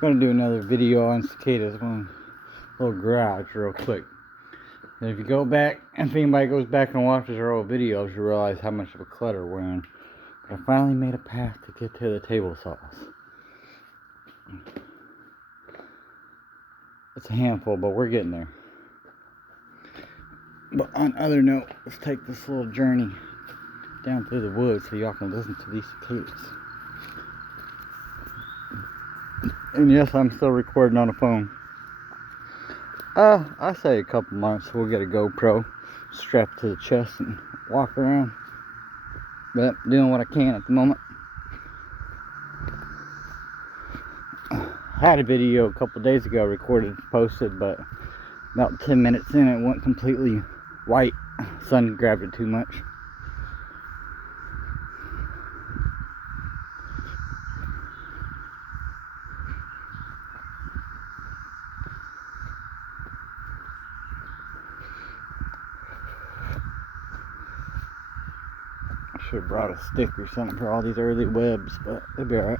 Gonna do another video on cicadas, one little garage real quick. And if you go back, if anybody goes back and watches our old videos, you realize how much of a clutter we're in. But I finally made a path to get to the table saws. It's a handful, but we're getting there. But on other note, let's take this little journey down through the woods so y'all can listen to these cicadas. And yes, I'm still recording on the phone. I say a couple months we'll get a GoPro strapped to the chest and walk around. But doing what I can at the moment. Had a video a couple days ago recorded, posted, but about 10 minutes in it went completely white. Sun grabbed it too much. Should have brought a stick or something for all these early webs, but they'll be alright.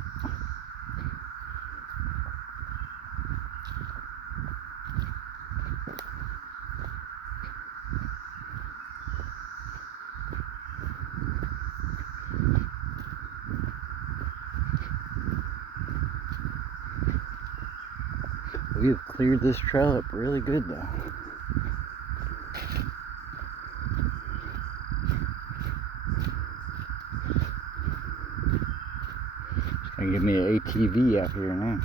We've cleared this trail up really good though. It's gonna give me an ATV out here now.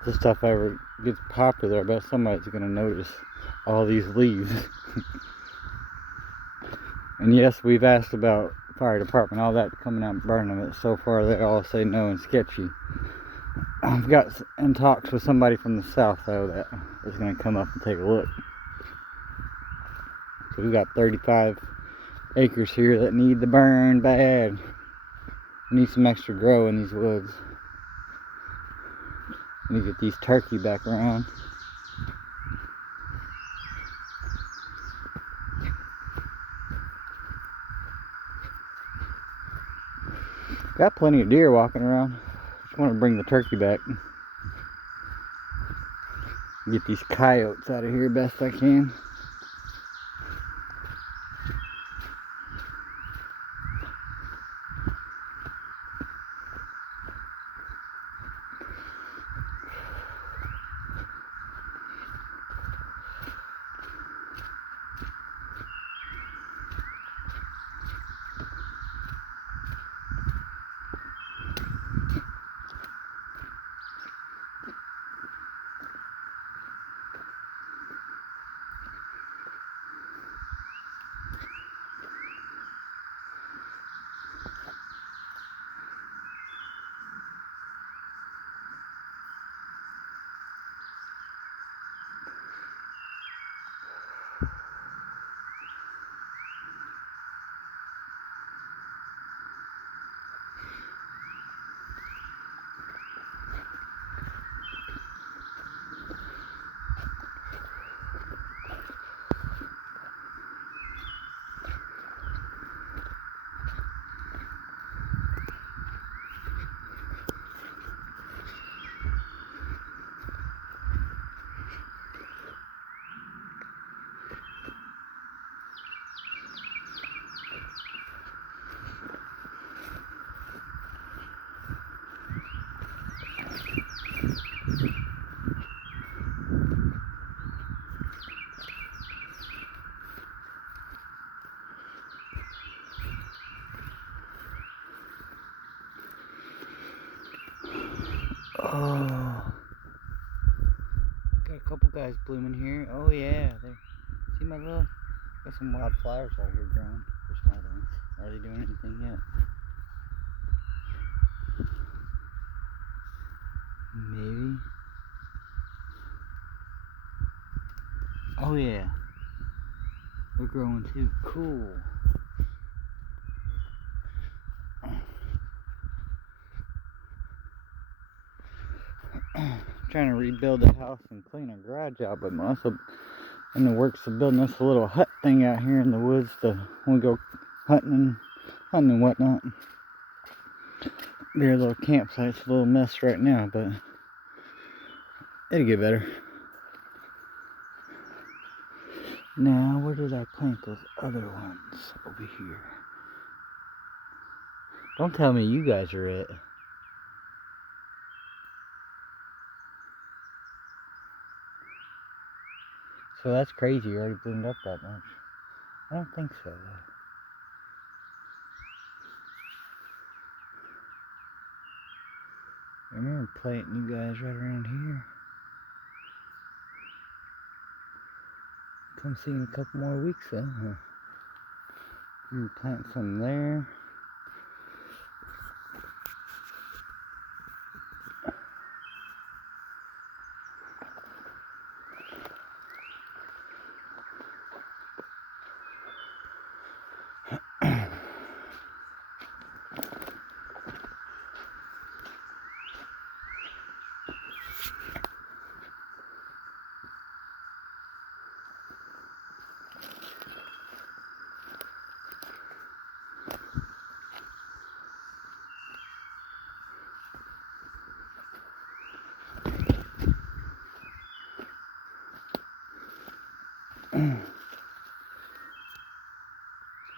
If this stuff ever gets popular, I bet somebody's gonna notice all these leaves. And yes, we've asked about fire department, all that coming out and burning it. So far they all say no and sketchy. I've got in talks with somebody from the south though that is going to come up and take a look. So we've got 35 acres here that need to burn bad. We need some extra grow in these woods. We need to get these turkey back around. Got plenty of deer walking around. Just want to bring the turkey back. Get these coyotes out of here best I can. Oh, got a couple guys blooming here. Oh yeah, see my little, got some wild flowers out here growing. some other ones. Are they doing anything yet? Maybe. Oh yeah. They're growing too. Cool. Trying to rebuild the house and clean our garage out, but I'm also in the works of building us a little hut thing out here in the woods to when we go hunting and whatnot. Their little campsite's a little mess right now, but it'll get better. Now, where did I plant those other ones? Over here. Don't tell me you guys are it. So that's crazy, you already bloomed up that much. I don't think so, though. I remember planting you guys right around here. Come see in a couple more weeks, then. Huh? I'm gonna plant some there.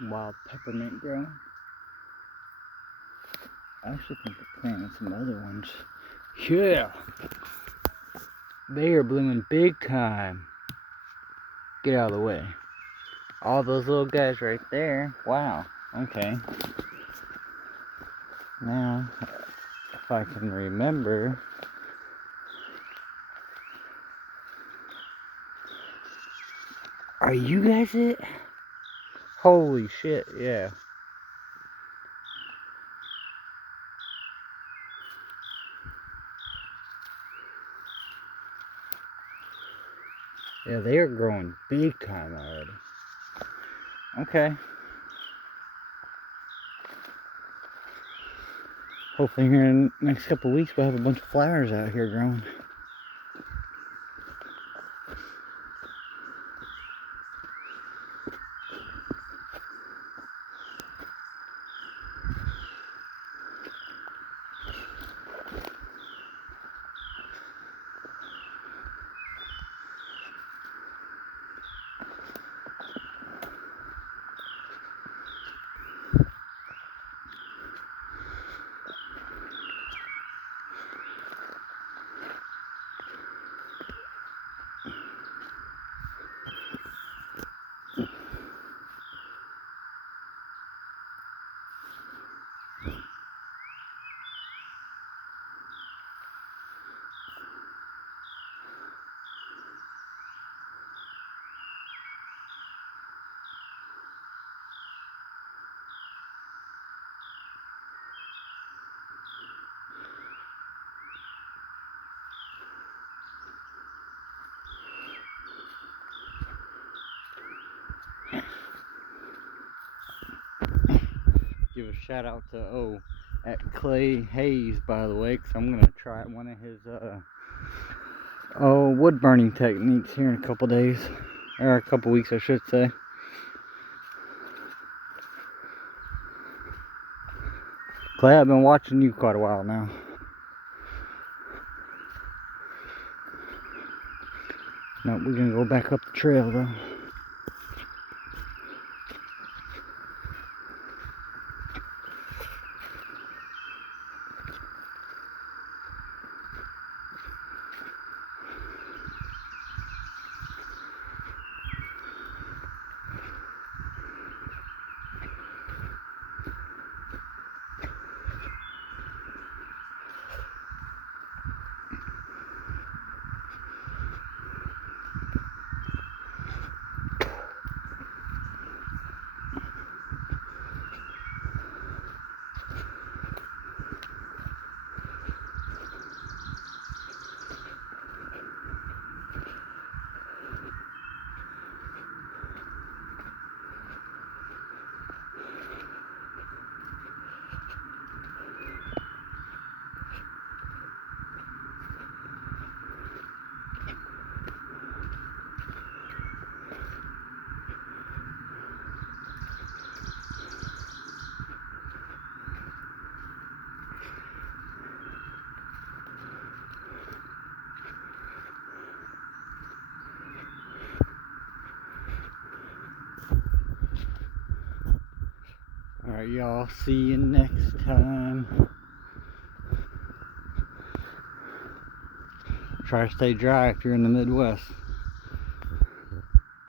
Wild peppermint growing. I actually think I planted some other ones. Yeah! They are blooming big time. Get out of the way. All those little guys right there. Wow. Okay. Now, if I can remember. Are you guys it? Holy shit, yeah. Yeah, they are growing big time already. Okay. Hopefully here in the next couple of weeks we'll have a bunch of flowers out here growing. Give a shout out to at Clay Hayes, by the way, because I'm gonna try one of his wood burning techniques here in a couple days, or a couple weeks I should say. Clay, I've been watching you quite a while now. No, we're gonna go back up the trail though. Alright, y'all. See you next time. Try to stay dry if you're in the Midwest.